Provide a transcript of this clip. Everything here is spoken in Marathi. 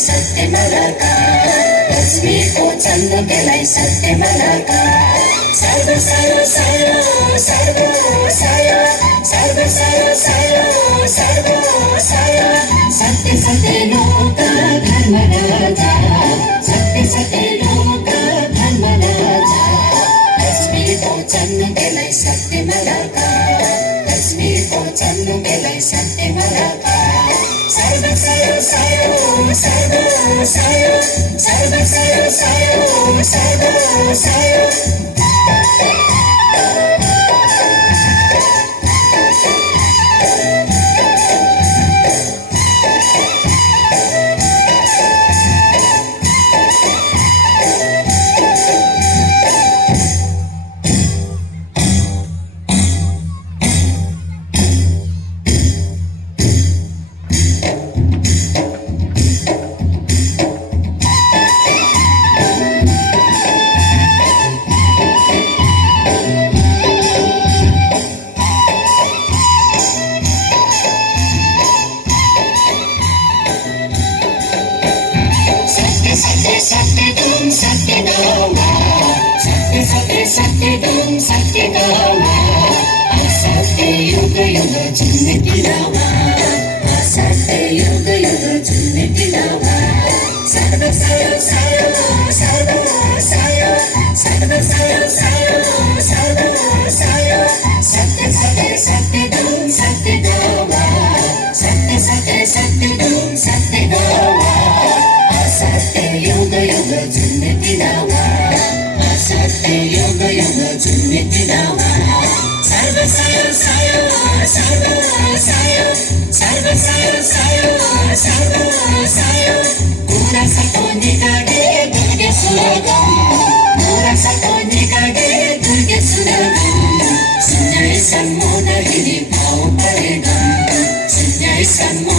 सत्य मलका लक्ष्मीको चन्द्र बेलाई सत्य मलका सर्व सायो सायो सर्व सायो सर्व सायो सायो सर्व सायो सत्य सत्य लोक धर्म राजा सत्य सत्य लोक धर्म राजा लक्ष्मीको चन्द्र बेलाई सत्य मलका लक्ष्मीको चन्द्र बेलाई सत्य मलका सर्व सायो सायो सर्व सायो सर्व सायो सायो सर्व सायो सत्य सत्य तुम सत्य नामा सत्य सत्य सत्य तुम सत्य नामा असत्य युग युग जिंदगी नामा असत्य युग युग जिंदगी नामा सर्व सायो सायो सर्व सायो सर्व सायो सायो सर्व सायो सत्य सत्य सत्य तुम सत्य नामा सत्य सत्य सत्य तुम सत्य नामा असत्य युग युग जिंदगी नामा असत्य युग युग जिंदगी नामा सर्व सायो सायो सर्व सायो सर्व सायो सायो सर्व सायो पूरा सतो निगाडे दुर्गे सुरगम पूरा सतो निगाडे दुर्गे सुरगम सुन्याय सम्मोद हिरी भाव परेगम सुन्याय सम्मोद